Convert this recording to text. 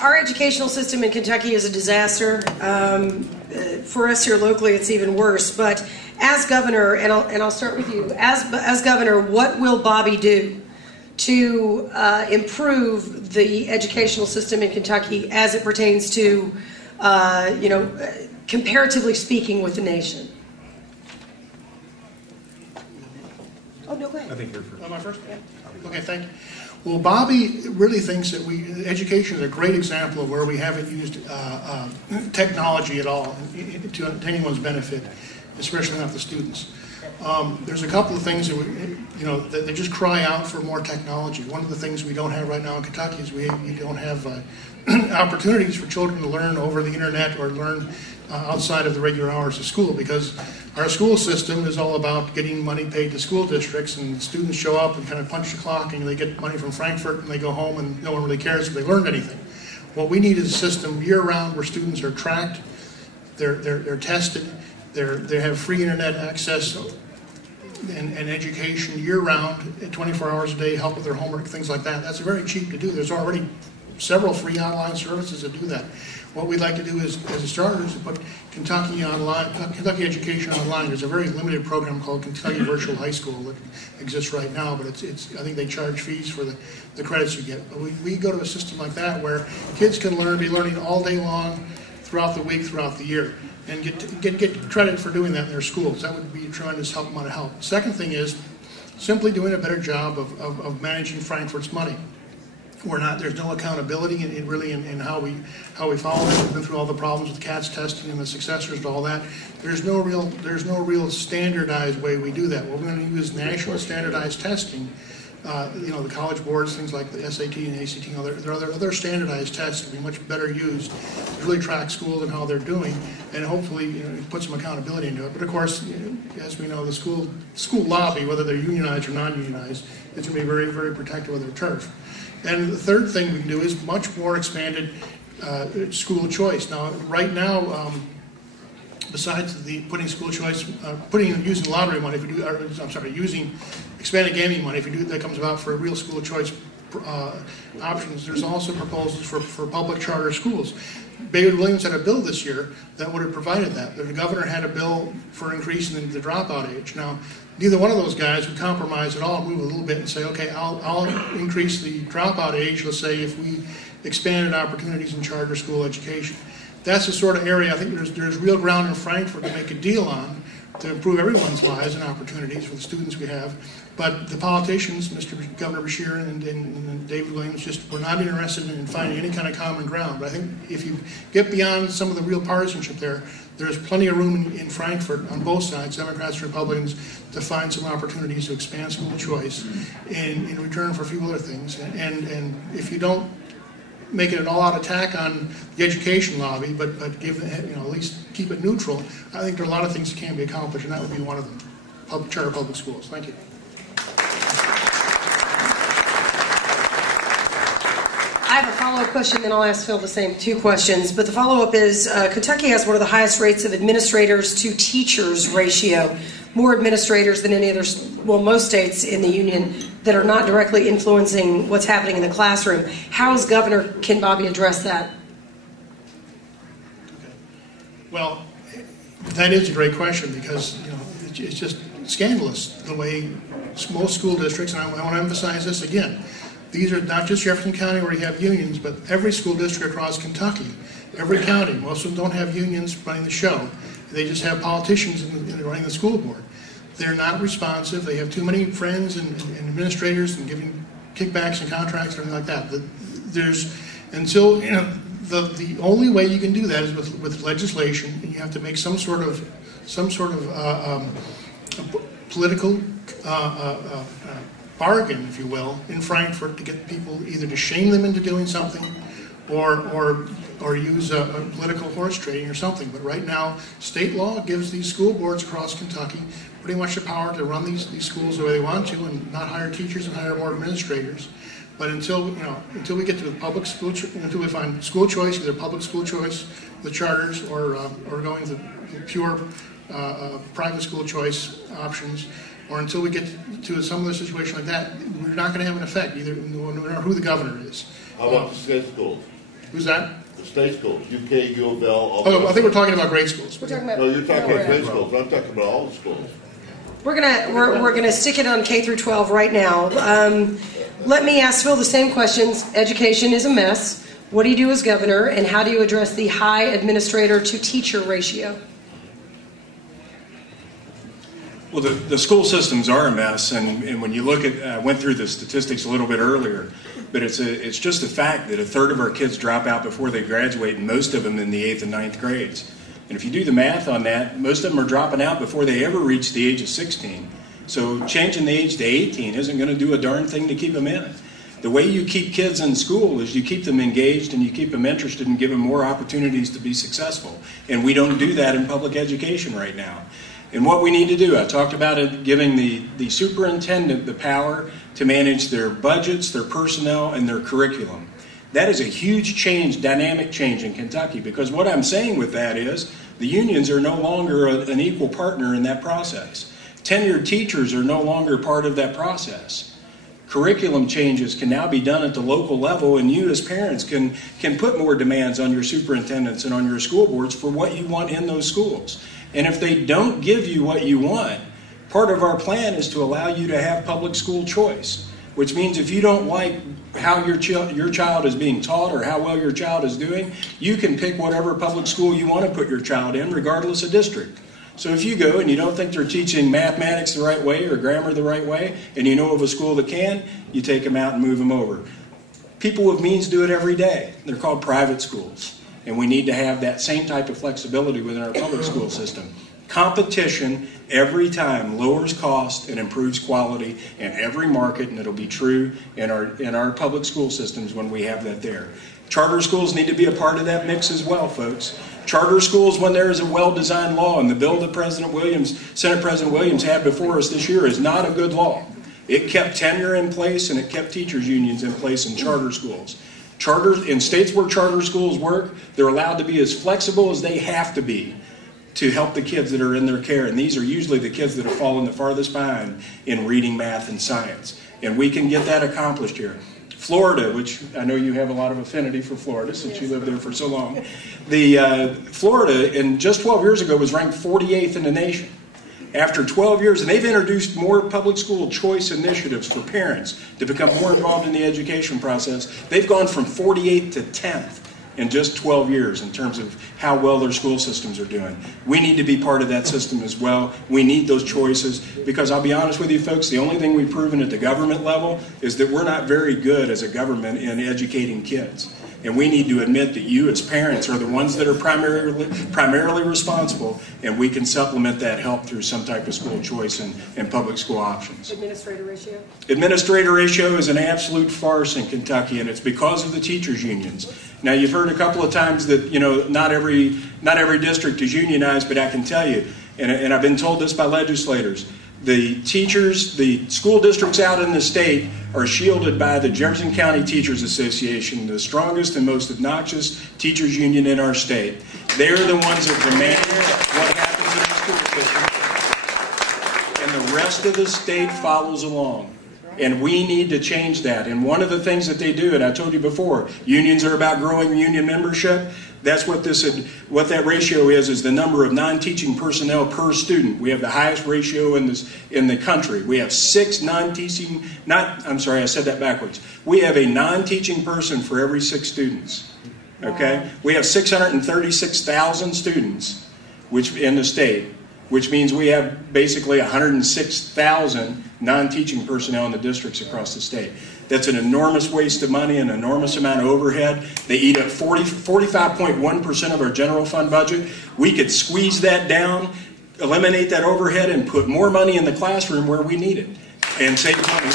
Our educational system in Kentucky is a disaster. For us here locally, it's even worse. But as governor, and I'll start with you, as governor, what will Bobbie do to improve the educational system in Kentucky as it pertains to, comparatively speaking, with the nation? Oh, no, go ahead. I think you're first. Am I first? Yeah. Okay, thank you. Well, Bobbie really thinks that education is a great example of where we haven't used technology at all to anyone's benefit, especially not the students. There's a couple of things that that they just cry out for more technology. One of the things we don't have right now in Kentucky is we don't have opportunities for children to learn over the internet or learn outside of the regular hours of school, because our school system is all about getting money paid to school districts, and students show up and kind of punch the clock and they get money from Frankfurt and they go home and no one really cares if they learned anything. What we need is a system year-round where students are tracked, they're tested, they have free internet access and education year-round, 24 hours a day, help with their homework, things like that. That's very cheap to do. There's already several free online services that do that. What we'd like to do is, as a starter, is to put Kentucky Education Online. There's a very limited program called Kentucky Virtual High School that exists right now, but it's I think they charge fees for the credits you get. But we go to a system like that where kids can be learning all day long, throughout the week, throughout the year, and get credit for doing that in their schools. That would be a tremendous amount of help. Second thing is simply doing a better job of managing Frankfurt's money. There's no accountability in how we follow it. We've been through all the problems with CATS testing and the successors to all that. There's no real standardized way we do that. We're going to use national standardized testing. The college boards, things like the SAT and ACT, there are other standardized tests that will be much better used to really track schools and how they're doing, and hopefully put some accountability into it. But of course, as we know, the school lobby, whether they're unionized or non-unionized, is going to be very, very protective of their turf. And the third thing we can do is much more expanded school choice. Now, right now, besides putting school choice, using lottery money, using expanded gaming money, if you do, that comes about for real school choice options. There's also proposals for public charter schools. David Williams had a bill this year that would have provided that. The governor had a bill for increasing the dropout age. Now, neither one of those guys would compromise at all and move a little bit and say, okay, I'll increase the dropout age, let's say, if we expanded opportunities in charter school education. That's the sort of area I think there's real ground in Frankfurt to make a deal on to improve everyone's lives and opportunities for the students we have. But the politicians, Mr. Governor Beshear and David Williams, just were not interested in finding any kind of common ground. But I think if you get beyond some of the real partisanship there's plenty of room in Frankfurt on both sides, Democrats and Republicans, to find some opportunities to expand school choice in return for a few other things. And if you don't make it an all-out attack on the education lobby, but give at least keep it neutral, I think there are a lot of things that can be accomplished, and that would be one of them. Charter public schools. Thank you. I have a follow-up question, then I'll ask Phil the same two questions. But the follow-up is, Kentucky has one of the highest rates of administrators to teachers ratio. More administrators than any other, most states in the union that are not directly influencing what's happening in the classroom. How is Governor Bobbie address that? Okay. Well, that is a great question, because it's just scandalous the way most school districts, and I want to emphasize this again, these are not just Jefferson County where you have unions, but every school district across Kentucky, every county. Most of them don't have unions running the show. They just have politicians running the school board. They're not responsive. They have too many friends and administrators and giving kickbacks and contracts and everything like that. The only way you can do that is with legislation, and you have to make some sort of political bargain, if you will, in Frankfurt to get people either to shame them into doing something or use a political horse trading or something. But right now, state law gives these school boards across Kentucky pretty much the power to run these schools the way they want to and not hire teachers and hire more administrators. But until we get to public school, until we find school choice, either public school choice with charters or going to pure private school choice options, or until we get to some other situation like that, we're not going to have an effect, no matter who the governor is. How about the state schools? Who's that? The state schools, UK, U of L. Oh, I think we're talking about grade schools. We're talking about. No, you're talking about grade schools. I'm talking about all the schools. We're gonna stick it on K through 12 right now. Let me ask Phil the same questions. Education is a mess. What do you do as governor, and how do you address the high administrator to teacher ratio? Well, the school systems are a mess, and when you look at, I went through the statistics a little bit earlier, but it's just a fact that a third of our kids drop out before they graduate, and most of them in the 8th and 9th grades. And if you do the math on that, most of them are dropping out before they ever reach the age of 16. So changing the age to 18 isn't going to do a darn thing to keep them in it. The way you keep kids in school is you keep them engaged and you keep them interested and give them more opportunities to be successful. And we don't do that in public education right now. And what we need to do, I talked about it, giving the superintendent the power to manage their budgets, their personnel, and their curriculum. That is a huge change, dynamic change in Kentucky, because what I'm saying with that is the unions are no longer an equal partner in that process. Tenured teachers are no longer part of that process. Curriculum changes can now be done at the local level, and you as parents can put more demands on your superintendents and on your school boards for what you want in those schools. And if they don't give you what you want, part of our plan is to allow you to have public school choice, which means if you don't like how your child is being taught or how well your child is doing, you can pick whatever public school you want to put your child in, regardless of district. So if you go and you don't think they're teaching mathematics the right way or grammar the right way, and you know of a school that can, you take them out and move them over. People with means do it every day. They're called private schools. And we need to have that same type of flexibility within our public school system. Competition every time lowers cost and improves quality in every market, and it'll be true in our public school systems when we have that there. Charter schools need to be a part of that mix as well, folks. Charter schools, when there is a well-designed law, and the bill that Senate President Williams had before us this year is not a good law. It kept tenure in place and it kept teachers' unions in place in charter schools. In states where charter schools work, they're allowed to be as flexible as they have to be to help the kids that are in their care. And these are usually the kids that have fallen the farthest behind in reading, math, and science. And we can get that accomplished here. Florida, which I know you have a lot of affinity for Florida since you lived there for so long. Florida, in just 12 years ago, was ranked 48th in the nation. After 12 years, and they've introduced more public school choice initiatives for parents to become more involved in the education process. They've gone from 48th to 10th in just 12 years in terms of how well their school systems are doing. We need to be part of that system as well. We need those choices because I'll be honest with you folks, the only thing we've proven at the government level is that we're not very good as a government in educating kids. And we need to admit that you as parents are the ones that are primarily responsible, and we can supplement that help through some type of school choice and public school options. Administrator ratio? Administrator ratio is an absolute farce in Kentucky, and it's because of the teachers' unions. Now, you've heard a couple of times that, not every district is unionized, but I can tell you, and I've been told this by legislators, the school districts out in the state are shielded by the Jefferson County Teachers Association, the strongest and most obnoxious teachers union in our state. They're the ones that demand what happens in the school system, and the rest of the state follows along. And we need to change that. And one of the things that they do, and I told you before, unions are about growing union membership. That's what that ratio is the number of non-teaching personnel per student. We have the highest ratio in the country. We have 6 non-teaching, I said that backwards. We have a non-teaching person for every 6 students. Okay? We have 636,000 students in the state, which means we have basically 106,000 non-teaching personnel in the districts across the state. That's an enormous waste of money, an enormous amount of overhead. They eat up 45.1% of our general fund budget. We could squeeze that down, eliminate that overhead, and put more money in the classroom where we need it, and save money.